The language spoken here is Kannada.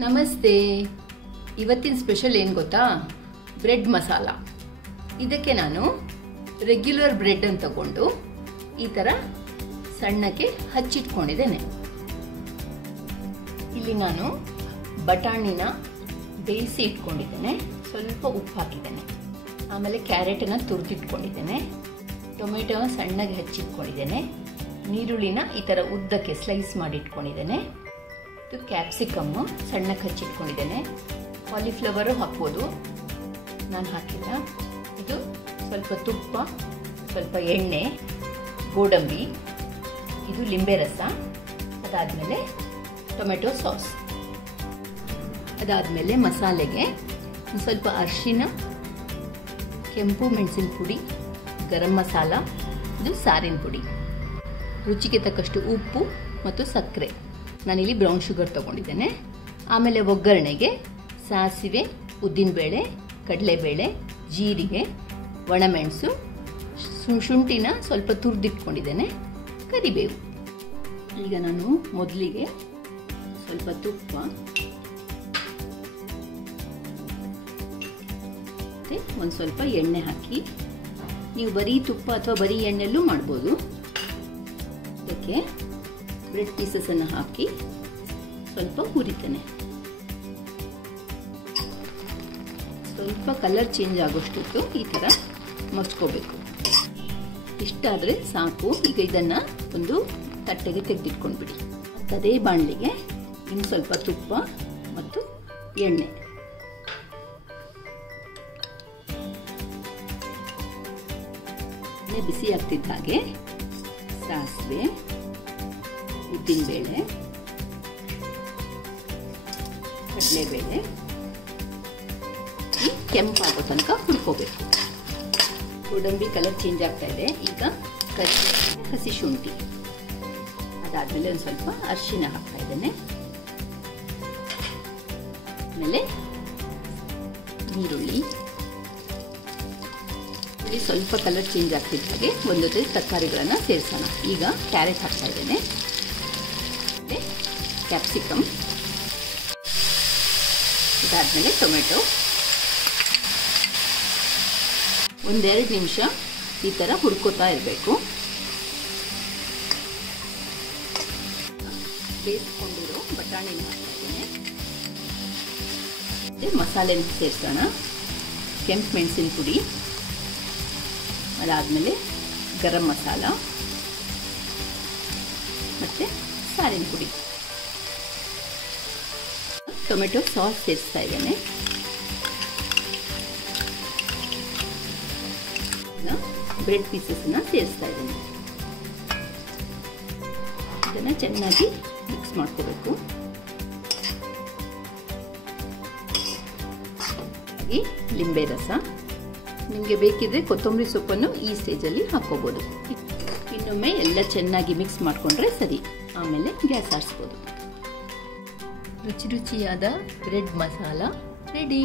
ನಮಸ್ತೆ. ಇವತ್ತಿನ ಸ್ಪೆಷಲ್ ಏನು ಗೊತ್ತಾ? ಬ್ರೆಡ್ ಮಸಾಲ. ಇದಕ್ಕೆ ನಾನು ರೆಗ್ಯುಲರ್ ಬ್ರೆಡ್ ಅನ್ನು ತಗೊಂಡು ಈ ತರ ಸಣ್ಣಕ್ಕೆ ಹಚ್ಚಿಟ್ಕೊಂಡಿದ್ದೇನೆ. ಇಲ್ಲಿ ನಾನು ಬಟಾಣಿನ ಬೇಯಿಸಿ ಇಟ್ಕೊಂಡಿದ್ದೇನೆ, ಸ್ವಲ್ಪ ಉಪ್ಪು ಹಾಕಿದ್ದೇನೆ. ಆಮೇಲೆ ಕ್ಯಾರೆಟನ್ನ ತುರಿದಿಟ್ಕೊಂಡಿದ್ದೇನೆ, ಟೊಮೆಟೊ ಸಣ್ಣಗೆ ಹಚ್ಚಿಟ್ಕೊಂಡಿದ್ದೇನೆ, ನೀರುಳ್ಳಿನ ಈ ತರ ಉದ್ದಕ್ಕೆ ಸ್ಲೈಸ್ ಮಾಡಿ ಇಟ್ಕೊಂಡಿದ್ದೇನೆ, ಇದು ಕ್ಯಾಪ್ಸಿಕಮ್ ಸಣ್ಣಕ್ಕೆ ಹಚ್ಚಿಟ್ಕೊಂಡಿದ್ದೇನೆ, ಕಾಲಿಫ್ಲವರ್ ಹಾಕ್ಬೋದು, ನಾನು ಹಾಕಿಲ್ಲ. ಇದು ಸ್ವಲ್ಪ ತುಪ್ಪ, ಸ್ವಲ್ಪ ಎಣ್ಣೆ, ಗೋಡಂಬಿ, ಇದು ಲಿಂಬೆ ರಸ, ಅದಾದಮೇಲೆ ಟೊಮೆಟೊ ಸಾಸ್, ಅದಾದಮೇಲೆ ಮಸಾಲೆಗೆ ಸ್ವಲ್ಪ ಅರಿಶಿನ, ಕೆಂಪು ಮೆಣಸಿನ ಪುಡಿ, ಗರಂ ಮಸಾಲ, ಇದು ಸಾರಿನ ಪುಡಿ, ರುಚಿಗೆ ತಕ್ಕಷ್ಟು ಉಪ್ಪು ಮತ್ತು ಸಕ್ಕರೆ. ನಾನಿಲ್ಲಿ ಬ್ರೌನ್ ಶುಗರ್ ತಗೊಂಡಿದ್ದೇನೆ. ಆಮೇಲೆ ಒಗ್ಗರಣೆಗೆ ಸಾಸಿವೆ, ಉದ್ದಿನಬೇಳೆ, ಕಡಲೆಬೇಳೆ, ಜೀರಿಗೆ, ಒಣಮೆಣಸು, ಶುಂಠಿನ ಸ್ವಲ್ಪ ತುರಿದಿಟ್ಕೊಂಡಿದ್ದೇನೆ, ಕರಿಬೇವು. ಈಗ ನಾನು ಮೊದಲಿಗೆ ಸ್ವಲ್ಪ ತುಪ್ಪ ಮತ್ತೆ ಒಂದು ಸ್ವಲ್ಪ ಎಣ್ಣೆ ಹಾಕಿ, ನೀವು ಬರೀ ತುಪ್ಪ ಅಥವಾ ಬರೀ ಎಣ್ಣೆಲ್ಲೂ ಮಾಡ್ಬೋದು. ಅದಕ್ಕೆ ಬ್ರೆಡ್ ಪೀಸಸ್ ಅನ್ನು ಹಾಕಿ ಸ್ವಲ್ಪ ಹುರಿತೇನೆ. ಸ್ವಲ್ಪ ಕಲರ್ ಚೇಂಜ್ ಆಗೋಷ್ಟು ಈ ತರ ಮಸ್ಕೋಬೇಕು. ಇಷ್ಟಾದ್ರೆ ಸಾಕು. ಈಗ ಇದನ್ನ ಒಂದು ತಟ್ಟೆಗೆ ತೆಗೆದಿಟ್ಕೊಂಡ್ಬಿಡಿ. ಅದೇ ಬಾಣಲಿಗೆ ಇನ್ನು ಸ್ವಲ್ಪ ತುಪ್ಪ ಮತ್ತು ಎಣ್ಣೆ, ಬಿಸಿ ಆಗ್ತಿದ್ದ ಹಾಗೆ ಸಾಸಿವೆ, ಉದ್ದಿನಬೇಳೆ, ಕಡಲೆಬೇಳೆ ಕೆಂಪಾಗೋ ತನಕ ಹುರ್ಕೋಬೇಕು. ಗೋಡಂಬಿ ಕಲರ್ ಚೇಂಜ್ ಆಗ್ತಾ ಇದೆ. ಈಗ ಕರಿಬೇವು, ಹಸಿ ಶುಂಠಿ, ಅದಾದ್ಮೇಲೆ ಒಂದು ಸ್ವಲ್ಪ ಅರಿಶಿನ ಹಾಕ್ತಾ ಇದ್ದೇನೆ. ಆಮೇಲೆ ನೀರುಳ್ಳಿ, ಸ್ವಲ್ಪ ಕಲರ್ ಚೇಂಜ್ ಆಗ್ತಿದ್ದ ಹಾಗೆ ಒಂದೊಂದು ತರಕಾರಿಗಳನ್ನು ಸೇರಿಸೋಣ. ಈಗ ಕ್ಯಾರೆಟ್ ಹಾಕ್ತಾ ಇದ್ದೇನೆ, ಕ್ಯಾಪ್ಸಿಕಮ್, ಇದಾದ್ಮೇಲೆ ಟೊಮೆಟೊ. ಒಂದೆರಡು ನಿಮಿಷ ಈ ಥರ ಹುರ್ಕೋತಾ ಇರಬೇಕು. ಬೇಯಿಸ್ಕೊಂಡಿರೋ ಬಟಾಣಿನ ಹಾಕ್ತಾ ಇದ್ದೇನೆ. ಮಸಾಲೆನ ಸೇರಿಸೋಣ. ಕೆಂಪು ಮೆಣಸಿನ ಪುಡಿ, ಅದಾದಮೇಲೆ ಗರಂ ಮಸಾಲ ಮತ್ತು ಸಾರಿನ ಪುಡಿ, ಟೊಮೆಟೊ ಸಾಸ್ ಸೇರಿಸ್ತಾ ಇದ್ದೇನೆ. ಬ್ರೆಡ್ ಪೀಸಸ್ನ ಸೇರಿಸ್ತಾ ಇದ್ದೇನೆ. ಇದನ್ನು ಚೆನ್ನಾಗಿ ಮಿಕ್ಸ್ ಮಾಡ್ಕೋಬೇಕು. ಲಿಂಬೆ ರಸ, ನಿಮಗೆ ಬೇಕಿದ್ರೆ ಕೊತ್ತಂಬರಿ ಸೊಪ್ಪನ್ನು ಈ ಸ್ಟೇಜಲ್ಲಿ ಹಾಕೋಬಹುದು. ಇನ್ನೊಮ್ಮೆ ಎಲ್ಲ ಚೆನ್ನಾಗಿ ಮಿಕ್ಸ್ ಮಾಡಿಕೊಂಡ್ರೆ ಸರಿ. ಆಮೇಲೆ ಗ್ಯಾಸ್ ಆರಿಸ್ಬೋದು. ರುಚಿ ರುಚಿಯಾದ ಬ್ರೆಡ್ ಮಸಾಲ ರೆಡಿ.